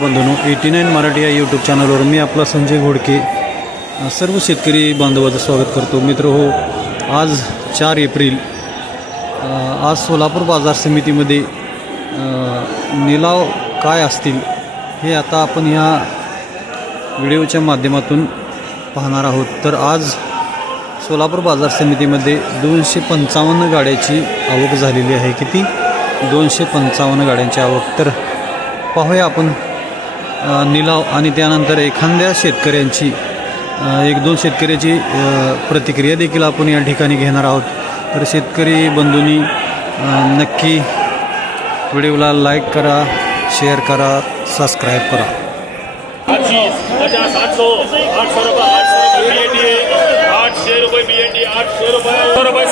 बंधूंनो eighty nine Marathi या YouTube चॅनलवर मी आपला संजय घोडके सर्व शेतकरी बांधवाचं स्वागत करतो. मित्र हो आज चार एप्रिल आज सोलापूर बाजार समितीमध्ये निलाव काय असतील हे आता आपण ह्या व्हिडिओच्या माध्यमातून पाहणार आहोत. तर आज सोलापूर बाजार समितीमध्ये दोनशे पंचावन्न गाड्याची आवक झालेली आहे. किती? दोनशे पंचावन्न गाड्यांची आवक. तर पाहूया आपण निलाव आणि त्यानंतर एखाद्या शेतकऱ्यांची एक दोन शेतकऱ्याची प्रतिक्रिया देखील आपण या ठिकाणी घेणार आहोत. तर शेतकरी बंधूंनी नक्की व्हिडिओला लाईक करा शेअर करा सबस्क्राईब करा. आठशे रुपये बी एन डी आठशे रुपये रुपये रुपये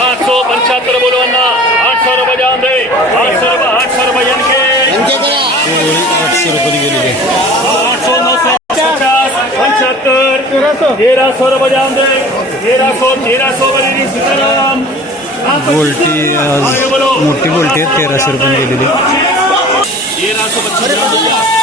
आठ सौ पंचहत्तर बोलो अन्ना आठ सौ रुपये जान दे आठ सौ रुपये आठ सौ रुपये इनके इनके करा त्यावेळी आठशे रुपये गेलेले आहे आठ सौ नौ सौ पचास पंचहत्तर तेरह सौ रुपये जान दे तेरह सौ तेरह सौ बड़ी सीताराम गोल्टी आज मोठी गोल्टी आहे तेराशे रुपये गेलेली तेरह सौ पच्चीस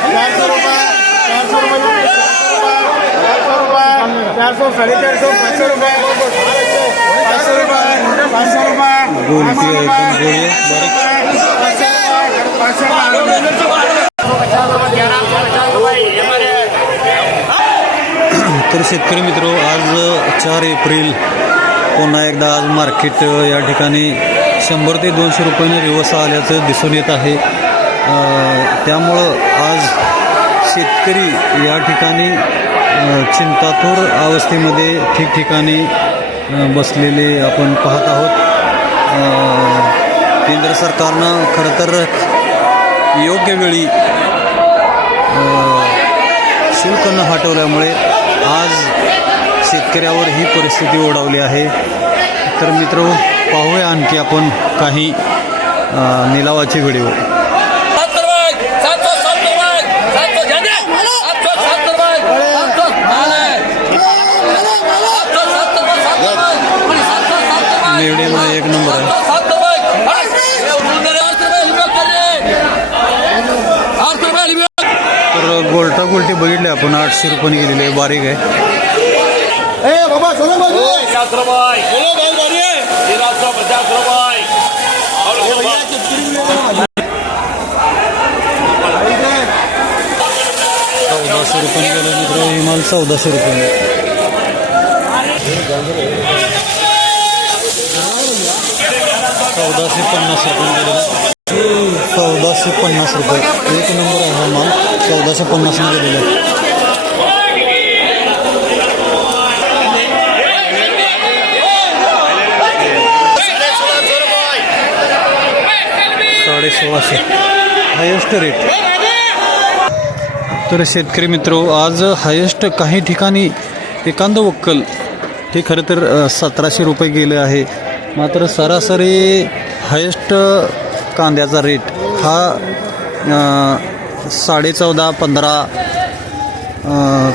चार सौ रुपये चार सौ रुपये सौ रुपये साढ़े चार सौ पाँच सौ रुपये पाँच सौ रुपये पाँच सौ रुपये तर शेतकरी मित्र आज चार एप्रिल पुन्हा एकदा आज मार्केट या ठिकाणी शंभर ते दोनशे रुपयाने दिवस आल्याचं दिसून येत आहे. त्यामुळं आज शेतकरी या ठिकाणी चिंतातूर अवस्थेमध्ये ठिकठिकाणी बसलेले आपण पाहत आहोत. केंद्र सरकारनं खरं तर योग्य वेळी शुल्क न हटवल्यामुळे आज शेतकऱ्यावर ही परिस्थिती ओढावली आहे. तर मित्र पाहूया आणखी आपण काही निलावाचे व्हिडिओ. सात सौ रुपये सात गोल्टा गोल्टी बघितले आपण आठशे रुपयाने गेलेले आहे बारीक आहे. ए बाबा रुपये रुपये चौदाशे रुपयाने गेलं मित्र हिमाल चौदाशे रुपयाने. चौदाशे पन्नास रुपये चौदाशे पन्नास रुपये. एक नंबर आहे हा माल. चौदाशे पन्नासने गेलेला सोळाशे हायेस्ट रेट. तर शेतकरी मित्र आज हायेस्ट काही ठिकाणी एकांद वक्कल. हे खरं तर सतराशे रुपये गेले आहे. मात्र सरासरी हायेस्ट कांद्याचा रेट हा साडेचौदा साडे चौदा पंधरा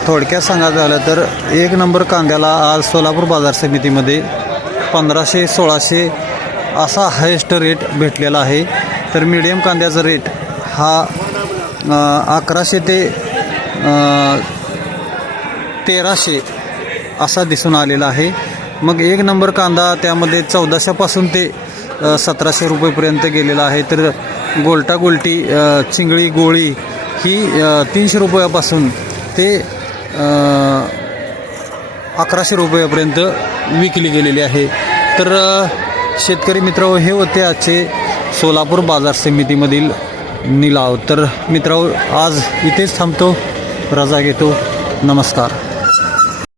थोडक्यात सांगायचं झालं तर एक नंबर कांद्याला आज सोलापूर बाजार समितीमध्ये पंधराशे सोळाशे असा हायेस्ट रेट भेटलेला आहे. तर मीडियम कांद्याचा रेट हा अकराशे ते तेराशे असा दिसून आलेला आहे. मग एक नंबर कांदा त्यामध्ये चौदाशेपासून ते सतराशे रुपयेपर्यंत गेलेला आहे. तर गोलटा गोलटी चिंगळी गोळी ही तीनशे रुपयापासून ते अकराशे रुपयापर्यंत विकली गेलेली आहे. तर शेतकरी मित्र हे होते आजचे सोलापूर बाजार समितीमधील निलाव. तर मित्र आज इथेच थांबतो. रजा घेतो. नमस्कार.